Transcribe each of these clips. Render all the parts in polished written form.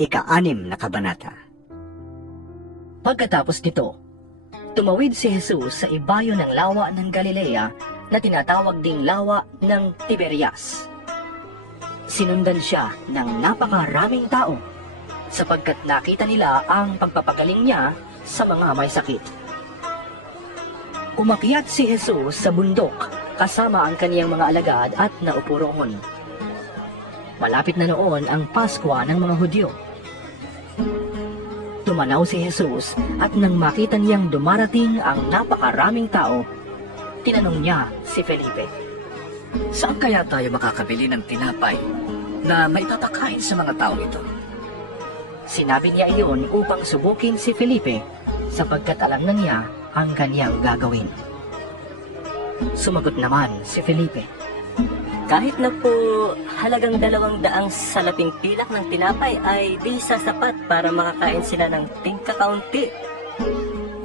Ika-6 na kabanata. Pagkatapos nito, tumawid si Jesus sa ibayo ng lawa ng Galilea na tinatawag ding lawa ng Tiberias. Sinundan siya ng napakaraming tao sapagkat nakita nila ang pagpapagaling niya sa mga may sakit. Umakyat si Jesus sa bundok kasama ang kaniyang mga alagad at naupo roon. Malapit na noon ang Paskwa ng mga Hudyo. Tumanaw si Jesus at nang makita niyang dumarating ang napakaraming tao, tinanong niya si Felipe. Saan kaya tayo makakabili ng tinapay na maipapakain sa mga tao ito? Sinabi niya iyon upang subukin si Felipe sapagkat alam na niya ang kaniyang gagawin. Sumagot naman si Felipe. Kahit na po halagang 200 salaping pilak ng tinapay ay di sasapat para makakain sila ng tingkakaunti.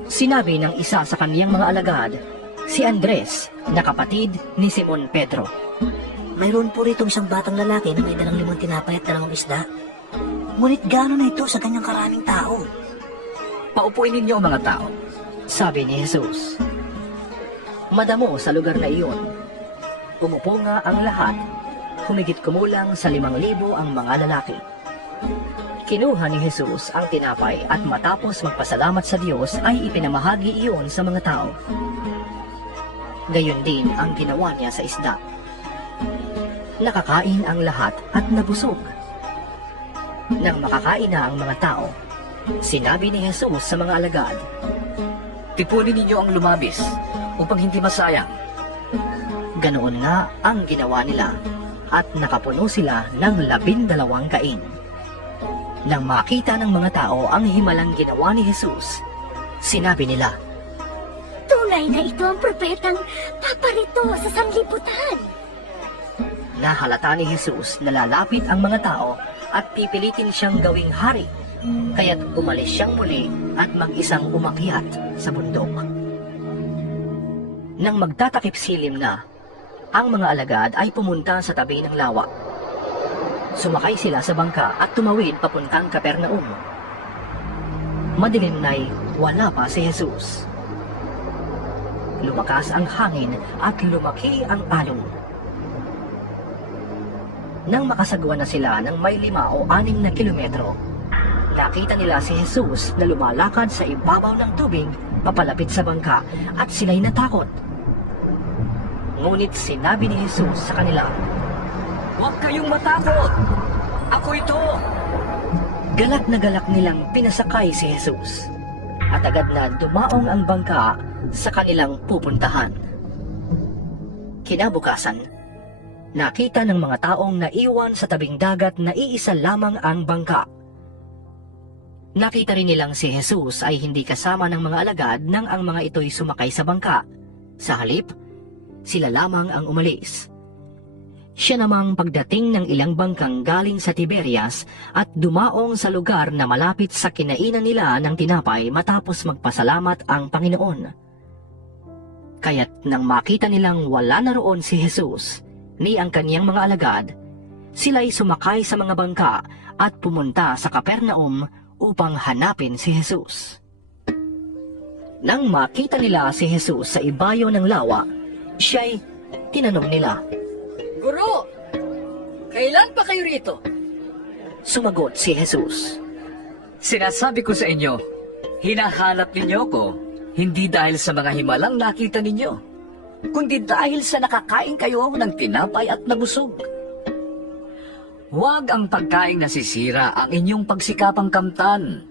Sinabi ng isa sa kaniyang mga alagad, si Andres, na kapatid ni Simon Pedro. Mayroon po rito isang batang lalaki na may 5 tinapay at 2 isda. Ngunit gano'n na ito sa kanyang karaming tao. Paupuin ninyo ang mga tao. Sabi ni Jesus. Madamo sa lugar na iyon. Umupo nga ang lahat, humigit kumulang sa 5,000 ang mga lalaki. Kinuha ni Jesus ang tinapay at matapos magpasalamat sa Diyos ay ipinamahagi iyon sa mga tao. Gayon din ang ginawa niya sa isda. Nakakain ang lahat at nabusog. Nang makakain na ang mga tao, sinabi ni Jesus sa mga alagad, Tipunin ninyo ang lumabis upang hindi masayang. Ganoon nga ang ginawa nila at nakapuno sila ng 12 kain. Nang makita ng mga tao ang himalang ginawa ni Jesus, sinabi nila, Tunay na ito ang propetang paparito sa sanlibutan. nahalata ni Jesus na lalapit ang mga tao at pipilitin siyang gawing hari, kaya't umalis siyang muli at mag-isang umakyat sa bundok. Nang magtatakip silim na, ang mga alagad ay pumunta sa tabi ng lawa. Sumakay sila sa bangka at tumawid papuntang Capernaum. Madilim na'y wala pa si Jesus. Lumakas ang hangin at lumaki ang alon. Nang makasagwa na sila ng may 5 o 6 na kilometro, nakita nila si Jesus na lumalakad sa ibabaw ng tubig papalapit sa bangka at sila'y natakot. Ngunit sinabi ni Jesus sa kanila, Huwag kayong matakot! Ako ito! galak na galak nilang pinasakay si Jesus at agad na dumaong ang bangka sa kanilang pupuntahan. Kinabukasan, nakita ng mga taong naiwan sa tabing dagat na iisa lamang ang bangka. Nakita rin nilang si Jesus ay hindi kasama ng mga alagad nang ang mga ito'y sumakay sa bangka. Sa halip, sila lamang ang umalis. Siya namang pagdating ng ilang bangkang galing sa Tiberias at dumaong sa lugar na malapit sa kinainan nila ng tinapay matapos magpasalamat ang Panginoon. Kaya't nang makita nilang wala na roon si Jesus, ni ang kaniyang mga alagad, sila'y sumakay sa mga bangka at pumunta sa Capernaum upang hanapin si Jesus. Nang makita nila si Jesus sa ibayo ng lawa, siya'y tinanong nila. Guro! Kailan pa kayo rito? Sumagot si Jesus. Sinasabi ko sa inyo, hinahanap ninyo ko, hindi dahil sa mga himalang nakita ninyo, kundi dahil sa nakakain kayo ng tinapay at nabusog. Huwag ang pagkaing nasisira ang inyong pagsikapang kamtan,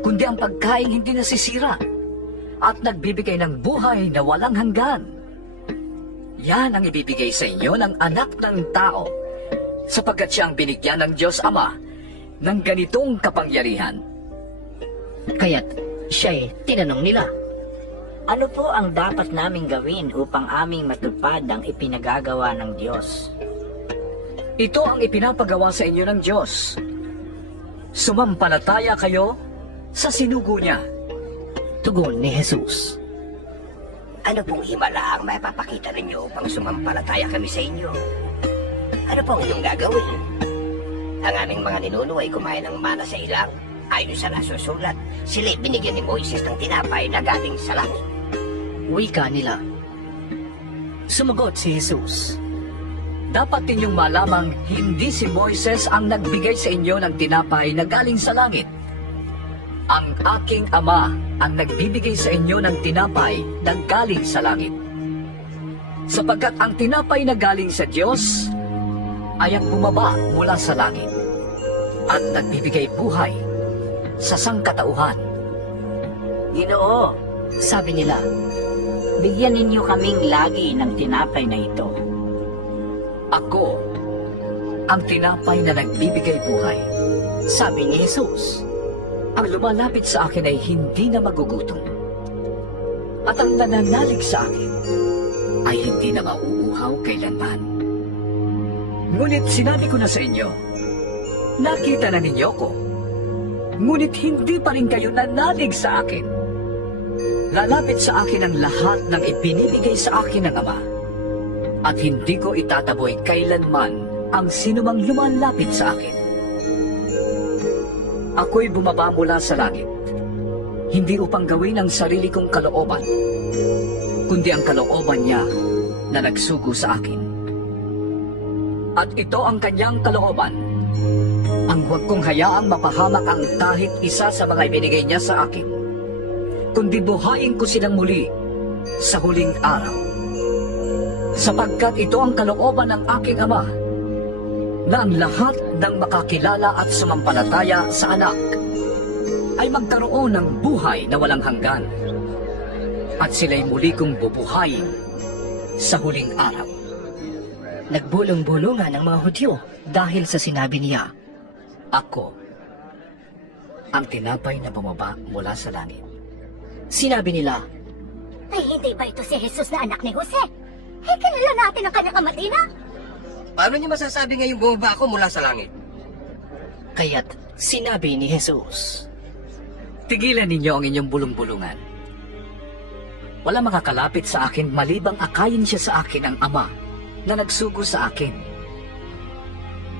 kundi ang pagkaing hindi nasisira at nagbibigay ng buhay na walang hanggan. Yan ang ibibigay sa inyo ng anak ng tao, sapagkat siya ang binigyan ng Diyos Ama ng ganitong kapangyarihan. Kaya't siya'y tinanong nila. Ano po ang dapat naming gawin upang aming matupad ang ipinagagawa ng Diyos? Ito ang ipinapagawa sa inyo ng Diyos. Sumampalataya kayo sa sinugo niya. Tugon ni Jesus. Ano pong himala ang maipapakita ninyo upang sumampalataya kami sa inyo? Ano pong inyong gagawin? Ang aming mga ninuno ay kumain ng mana sa ilang. Ayon sa nasusulat, sila'y binigyan ni Moises ng tinapay na galing sa langit. Wika nila. Sumagot si Jesus. Dapat ninyong malamang hindi si Moises ang nagbigay sa inyo ng tinapay na galing sa langit. Ang aking Ama ang nagbibigay sa inyo ng tinapay na galing sa langit. Sapagkat ang tinapay na galing sa Diyos ay ang bumaba mula sa langit at nagbibigay buhay sa sangkatauhan. Ginoo, Sabi nila, bigyan ninyo kaming lagi ng tinapay na ito. Ako ang tinapay na nagbibigay buhay. sabi ni Jesus. Ang lumalapit sa akin ay hindi na magugutom. At ang nananalig sa akin ay hindi na mauuhaw kailanman. Ngunit sinabi ko na sa inyo, nakita na ninyo ko, ngunit hindi pa rin kayo nanalig sa akin. Lalapit sa akin ang lahat ng ipinibigay sa akin ng Ama, at hindi ko itataboy kailanman ang sinumang lumalapit sa akin. Ako'y bumaba mula sa langit, hindi upang gawin ang sarili kong kalooban, kundi ang kalooban niya na nagsugo sa akin. At ito ang kanyang kalooban, ang huwag kong hayaang mapahamak ang kahit isa sa mga ibinigay niya sa akin, kundi buhayin ko silang muli sa huling araw. Sapagkat ito ang kalooban ng aking Ama, na ang lahat ng makakilala at sumampalataya sa anak ay magkaroon ng buhay na walang hanggan, at sila'y muli kong bubuhayin sa huling araw. Nagbulong-bulungan ang mga Hudyo dahil sa sinabi niya. Ako ang tinapay na bumaba mula sa langit. Sinabi nila, Ay, hindi ba ito si Jesus na anak ni Jose? Kilala natin ang kanyang amatina. Paano niyo masasabi ngayong bumaba ako mula sa langit? kaya't sinabi ni Jesus. Tigilan ninyo ang inyong bulong-bulungan. Wala makakalapit sa akin malibang akayin siya sa akin ang Ama na nagsugo sa akin.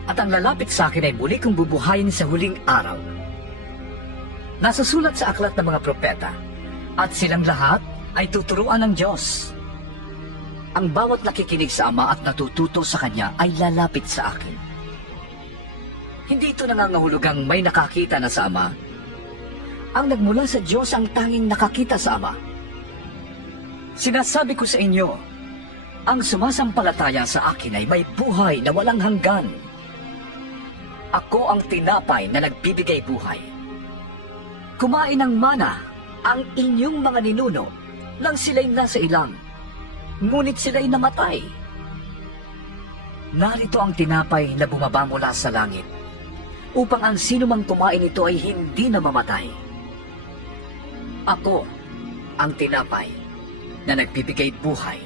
At ang lalapit sa akin ay muli kong bubuhayin sa huling araw. Nasasulat sa aklat ng mga propeta, at silang lahat ay tuturuan ng Diyos. Ang bawat nakikinig sa Ama at natututo sa Kanya ay lalapit sa akin. Hindi ito nangangahulugang may nakakita na sa Ama. Ang nagmula sa Diyos ang tanging nakakita sa Ama. Sinasabi ko sa inyo, ang sumasampalataya sa akin ay may buhay na walang hanggan. Ako ang tinapay na nagbibigay buhay. Kumain ng mana ang inyong mga ninuno nang sila'y nasa ilang, ngunit sila'y namatay. Narito ang tinapay na bumaba mula sa langit, upang ang sinumang kumain nito ay hindi na mamatay. Ako ang tinapay na nagbibigay buhay,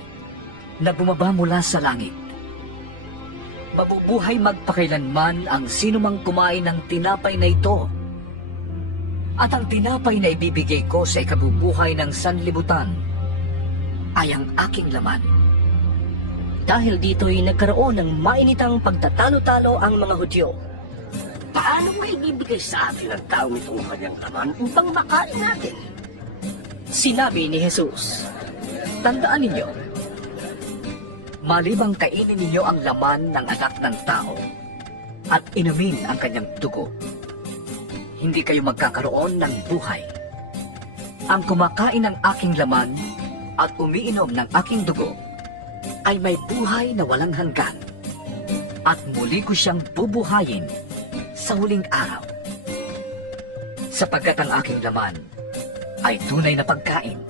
na bumaba mula sa langit. Mabubuhay magpakailanman ang sinumang kumain ng tinapay na ito. At ang tinapay na ibibigay ko sa ikabubuhay ng sanlibutan ay ang aking laman. Dahil dito'y nagkaroon ng mainitang pagtatalo-talo ang mga Hudyo. Paano mo ibibigay sa atin ang taong itong kanyang laman upang makain natin? Sinabi ni Jesus. Tandaan ninyo, malibang kainin ninyo ang laman ng anak ng tao at inumin ang kanyang dugo, hindi kayo magkakaroon ng buhay. Ang kumakain ng aking laman at umiinom ng aking dugo ay may buhay na walang hanggan, at muli ko siyang bubuhayin sa huling araw. Sapagkat ang aking laman ay tunay na pagkain,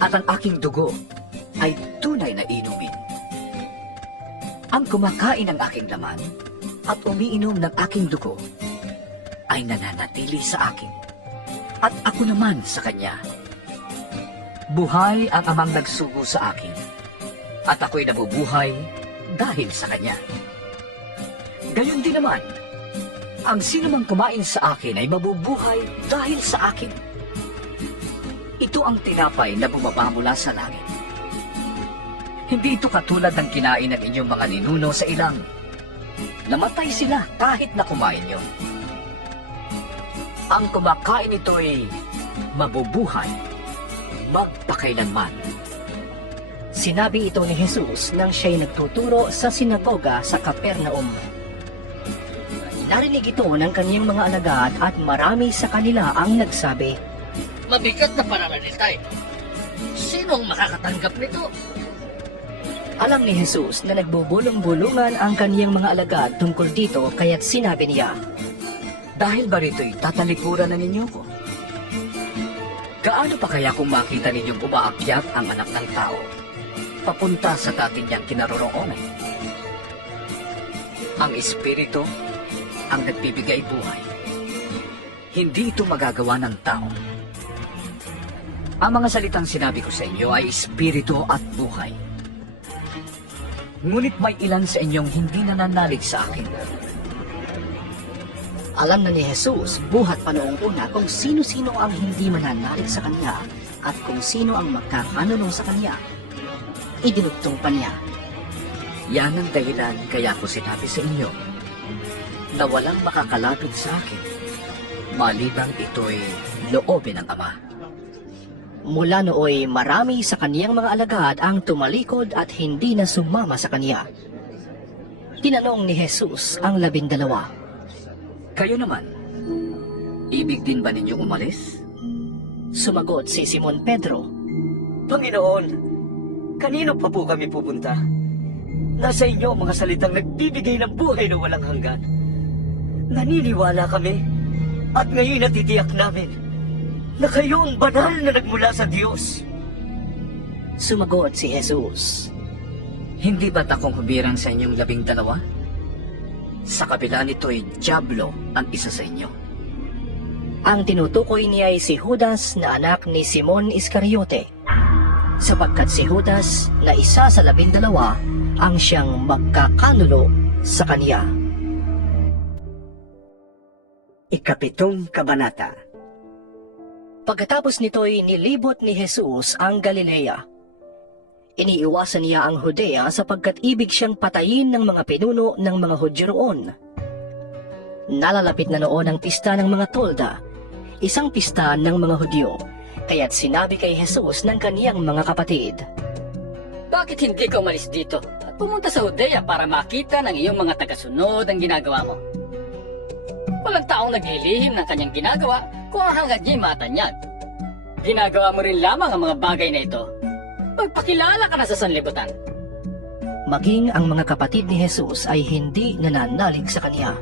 at ang aking dugo ay tunay na inumin. Ang kumakain ng aking laman at umiinom ng aking dugo ay nananatili sa akin, at ako naman sa kanya. Buhay ang Amang nagsugo sa akin, at ako'y nabubuhay dahil sa kanya. Gayon din naman, ang sinumang kumain sa akin ay mabubuhay dahil sa akin. Ito ang tinapay na bumaba mula sa langit. Hindi ito katulad ng kinain ng inyong mga ninuno sa ilang. namatay sila kahit na kumain nyo. Ang kumakain ito'y mabubuhay magpakailanman. Sinabi ito ni Jesus nang siya'y nagtuturo sa sinagoga sa Capernaum. Narinig ito ng kaniyang mga alagad at marami sa kanila ang nagsabi, Mabigat na pananalita ito. Sino ang makakatanggap nito? alam ni Jesus na nagbubulong-bulungan ang kaniyang mga alagad tungkol dito kaya't sinabi niya, Dahil ba rito'y tatalikuran na ninyo ko? Gaano pa kaya kung makita ninyong umaakyat ang anak ng tao papunta sa dati niyang kinaroroonan? Ang Espiritu ang nagbibigay buhay. Hindi ito magagawa ng tao. Ang mga salitang sinabi ko sa inyo ay Espiritu at buhay. Ngunit may ilan sa inyong hindi nananalig sa akin. alam na ni Jesus buhat pa noong una kung sino-sino ang hindi mananalig sa kanya at kung sino ang magkakanunong sa kanya. Idinugtong pa niya, Yan ang dahilan kaya ko sinabi sa inyo na walang makakalapit sa akin malibang ito'y loobin ng Ama. Mula nooy marami sa kaniyang mga alagad ang tumalikod at hindi na sumama sa kanya. Tinanong ni Jesus ang 12, Kayo naman, ibig din ba ninyong umalis? Sumagot si Simon Pedro, Panginoon, kanino pa po kami pupunta? Nasa inyo ang mga salitang nagbibigay ng buhay na walang hanggan. Naniniwala kami at ngayon natitiyak namin na kayo ang banal na nagmula sa Diyos. Sumagot si Jesus, Hindi ba't akong humiran sa inyong 12? Sa kabila nito'y Diablo ang isa sa inyo. Ang tinutukoy niya ay si Judas na anak ni Simon Iscariote, sapagkat si Judas na isa sa 12 ang siyang magkakanulo sa kanya. Ikapitong Kabanata. Pagkatapos nito'y nilibot ni Jesus ang Galilea. Iniiwasan niya ang Judea sapagkat ibig siyang patayin ng mga pinuno ng mga Hudyo roon. Nalalapit na noon ang pista ng mga tolda, isang pista ng mga Hudyo, kaya't sinabi kay Jesus ng kaniyang mga kapatid, Bakit hindi ka umalis dito at pumunta sa Judea para makita ng iyong mga tagasunod ang ginagawa mo? Walang taong naglilihim ng kanyang ginagawa kung ang hangad niya'y matanyag. Ginagawa mo rin lamang ang mga bagay na ito. Magpakilala ka na sa sanlibutan. Maging ang mga kapatid ni Jesus ay hindi nananalig sa kanya.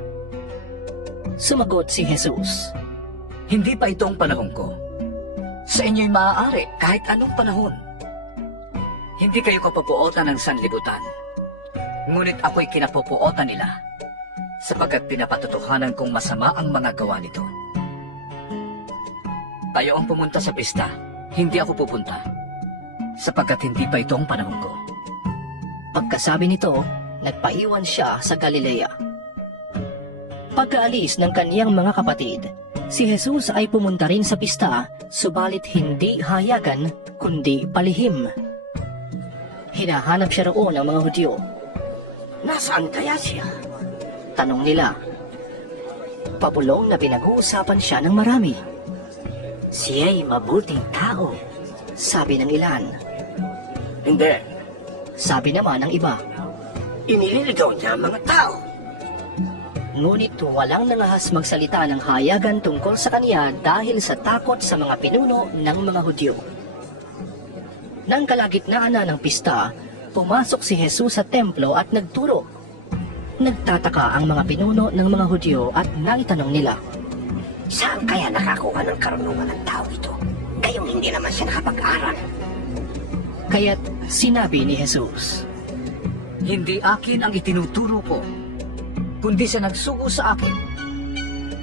Sumagot si Jesus, Hindi pa ito ang panahon ko. Sa inyo'y maaari kahit anong panahon. Hindi kayo kapupuotan ng sanlibutan. Ngunit ako'y kinapupuotan nila sapagkat pinapatotohanan kong masama ang mga gawa nito. Kayo ang pumunta sa pista, hindi ako pupunta, sapagkat hindi pa ito ang panahon ko. Pagkasabi nito, nagpaiwan siya sa Galilea. Pagkaalis ng kaniyang mga kapatid, si Jesus ay pumunta rin sa pista, subalit hindi hayagan, kundi palihim. Hinahanap siya roon ng mga Hudyo. Nasaan kaya siya? Tanong nila. Pabulong na pinag-uusapan siya ng marami. Siya'y mabuting tao. Sabi ng ilan. Hindi. Sabi naman ng iba. Inililigaw niya ang mga tao. Ngunit walang nangahas magsalita ng hayagan tungkol sa kanya dahil sa takot sa mga pinuno ng mga Hudyo. Nang kalagitnaan na ng pista, pumasok si Jesus sa templo at nagturo. Nagtataka ang mga pinuno ng mga Hudyo at naitanong nila, Saan kaya nakakuha ng karunungan ng tao ito? Gayong hindi naman siya nakapag-aral. kaya't sinabi ni Jesus, Hindi akin ang itinuturo ko, kundi sa nagsugo sa akin.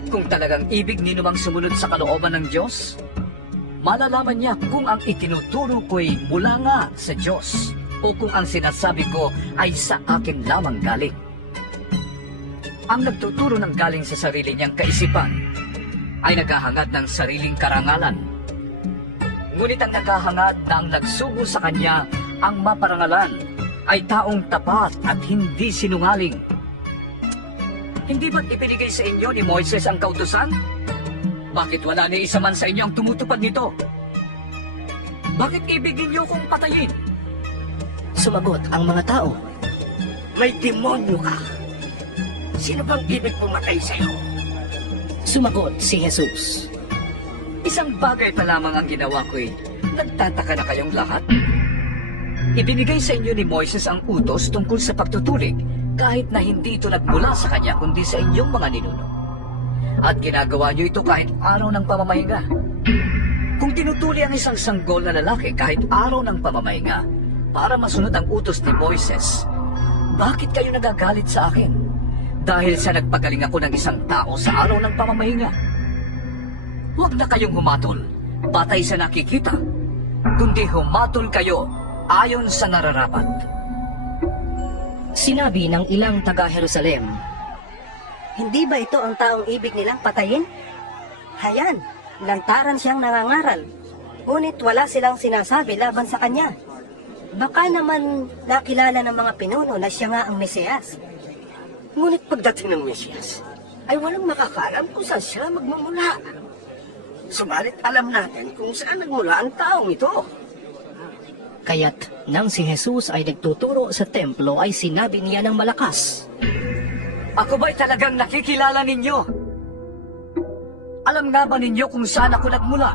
Kung talagang ibig ni namang sumunod sa kalooban ng Diyos, malalaman niya kung ang itinuturo ko'y mula nga sa Diyos o kung ang sinasabi ko ay sa akin lamang galing. Ang nagtuturo ng galing sa sarili niyang kaisipan ay naghahangad ng sariling karangalan. Ngunit ang naghahangad na ang nagsugo sa kanya ang maparangalan ay taong tapat at hindi sinungaling. Hindi ba't ibinigay sa inyo ni Moises ang kautusan? Bakit wala ni isa man sa inyo ang tumutupad nito? Bakit ibigin niyo kong patayin? Sumagot ang mga tao. May demonyo ka. Sino bang ibig pumatay sa'yo? Sumagot si Jesus. Isang bagay pa lamang ang ginawa ko eh. Nagtataka na kayong lahat? Ibinigay sa inyo ni Moises ang utos tungkol sa pagtutulig kahit na hindi ito nagmula sa kanya kundi sa inyong mga ninuno. At ginagawa niyo ito kahit araw ng pamamahinga. Kung tinutuli ang isang sanggol na lalaki kahit araw ng pamamahinga para masunod ang utos ni Moises, bakit kayo nagagalit sa akin? Dahil sa nagpagaling ako ng isang tao sa araw ng pamamahinga. Huwag na kayong humatol, batay sa nakikita, kundi humatol kayo ayon sa nararapat. Sinabi ng ilang taga-Jerusalem, Hindi ba ito ang taong ibig nilang patayin? Hayan, lantaran siyang nangangaral. Ngunit wala silang sinasabi laban sa kanya. Baka naman nakilala ng mga pinuno na siya nga ang Mesiyas. Ngunit pagdating ng Mesiyas, ay walang makakaalam kung saan siya magmumula. Subalit alam natin kung saan nagmula ang taong ito. kaya't nang si Jesus ay nagtuturo sa templo ay sinabi niya ng malakas, Ako ba'y talagang nakikilala ninyo? Alam nga ba ninyo kung saan ako nagmula?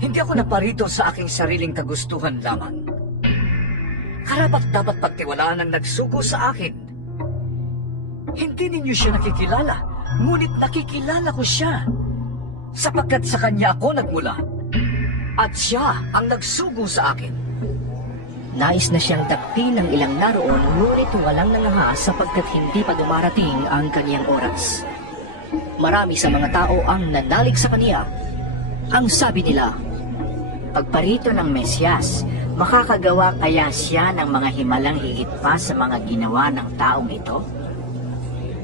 Hindi ako naparito sa aking sariling kagustuhan lamang. Karapat dapat pagtiwalaan ang nagsugo sa akin. Hindi ninyo siya nakikilala, ngunit nakikilala ko siya. Sapagkat sa kanya ako nagmula. At siya ang nagsugo sa akin. nais na siyang dakpin ng ilang naroon ngunit walang nangahas sapagkat hindi pa dumarating ang kaniyang oras. Marami sa mga tao ang nanalig sa kaniya. Ang sabi nila, Pagparito ng Mesyas, makakagawa kaya siya ng mga himalang higit pa sa mga ginawa ng taong ito?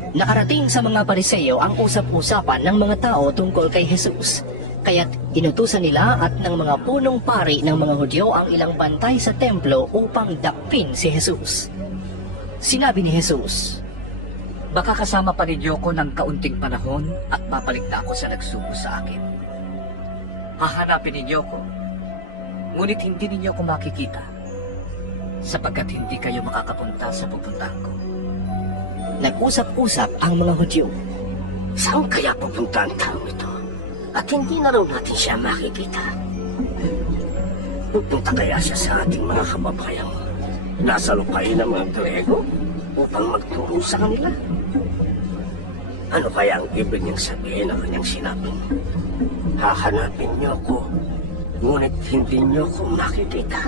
nakarating sa mga Pariseo ang usap-usapan ng mga tao tungkol kay Jesus. Kaya't inutusan nila at ng mga punong pari ng mga Hudyo ang ilang bantay sa templo upang dakpin si Jesus. Sinabi ni Jesus, Baka kasama pa ninyo ko ng kaunting panahon at babalik na ako sa nagsugo sa akin. Hahanapin ninyo ko, ngunit hindi ninyo ako makikita, sapagkat hindi kayo makakapunta sa pupuntahan ko. nag-usap-usap ang mga Hudyo. Saan kaya pupunta ang taong ito? At hindi na raw natin siya makikita. Pupunta kaya siya sa ating mga kababayang nasa lupain ng mga Grego upang magturo sa kanila? Ano kaya ang ibig niyang sabihin ng kanyang sinabing, hahanapin niyo ko, ngunit hindi niyo ko makikita.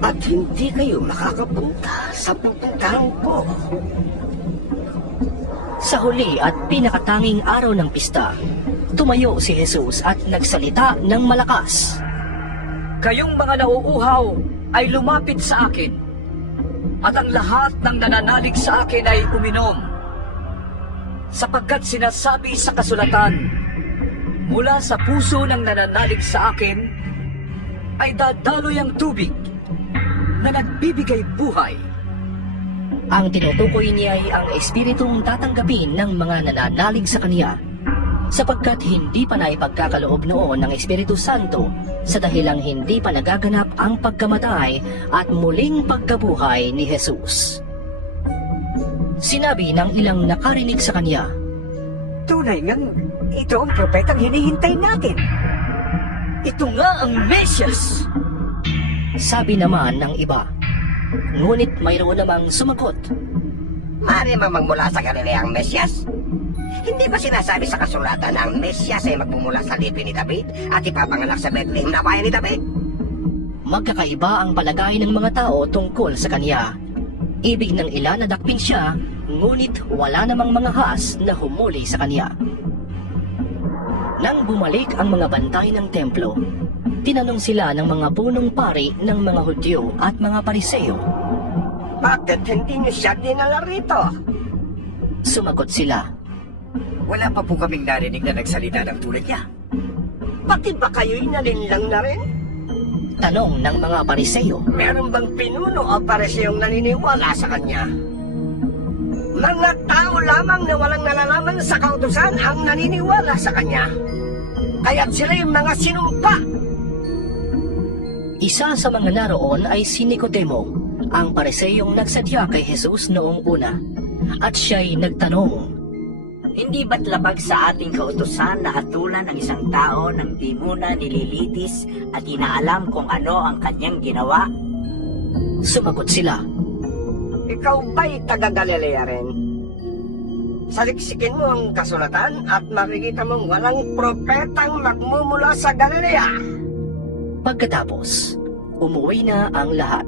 At hindi kayo makakapunta sa pupuntahan ko. Sa huli at pinakatanging araw ng pista, tumayo si Jesus at nagsalita ng malakas. Kayong mga nauuhaw ay lumapit sa akin, at ang lahat ng nananalig sa akin ay uminom. Sapagkat sinasabi sa kasulatan, mula sa puso ng nananalig sa akin ay dadaloy ang tubig na nagbibigay buhay. Ang tinutukoy niya ay ang espiritong tatanggapin ng mga nananalig sa kaniya, sapagkat hindi pa naipagkakaloob noon ng Espiritu Santo sa dahilang hindi pa nagaganap ang pagkamatay at muling pagkabuhay ni Jesus. Sinabi ng ilang nakarinig sa kanya, Tunay ngang ito ang propetang hinihintay natin. Ito nga ang Mesyas! sabi naman ng iba. Ngunit mayroon namang sumagot, Mari magmula sa Galilea ang Mesyas? Hindi ba sinasabi sa kasulatan na ang Mesyas ay magmumula sa lipi ni David at ipapanganak sa Bethlehem na bayan ni David? magkakaiba ang palagay ng mga tao tungkol sa kanya. Ibig ng ilan na dakpin siya, ngunit wala namang mga has na humuli sa kanya. Nang bumalik ang mga bantay ng templo, tinanong sila ng mga punong pari ng mga Hudyo at mga Pariseo. Bakit hindi niyo siya dinala rito? Sumagot sila, Wala pa po kaming narinig na nagsalita ng tulad niya. Pati ba kayo'y nalinlang na rin? tanong ng mga Pariseo. Meron bang pinuno o pareseyong naniniwala sa kanya? Mga tao lamang na walang nalalaman sa kautusan ang naniniwala sa kanya. Kaya't sila yung mga sinumpa. Isa sa mga naroon ay si Nicodemo, ang pariseyong nagsadya kay Jesus noong una. At siya'y nagtanong, Hindi ba't labag sa ating kautusan na hatulan ng isang tao nang di muna nililitis at inaalam kung ano ang kanyang ginawa? sumagot sila. Ikaw ba'y taga-Galilea rin? Saliksikin mo ang kasulatan at makikita mong walang propetang magmumula sa Galilea. Pagkatapos, umuwi na ang lahat.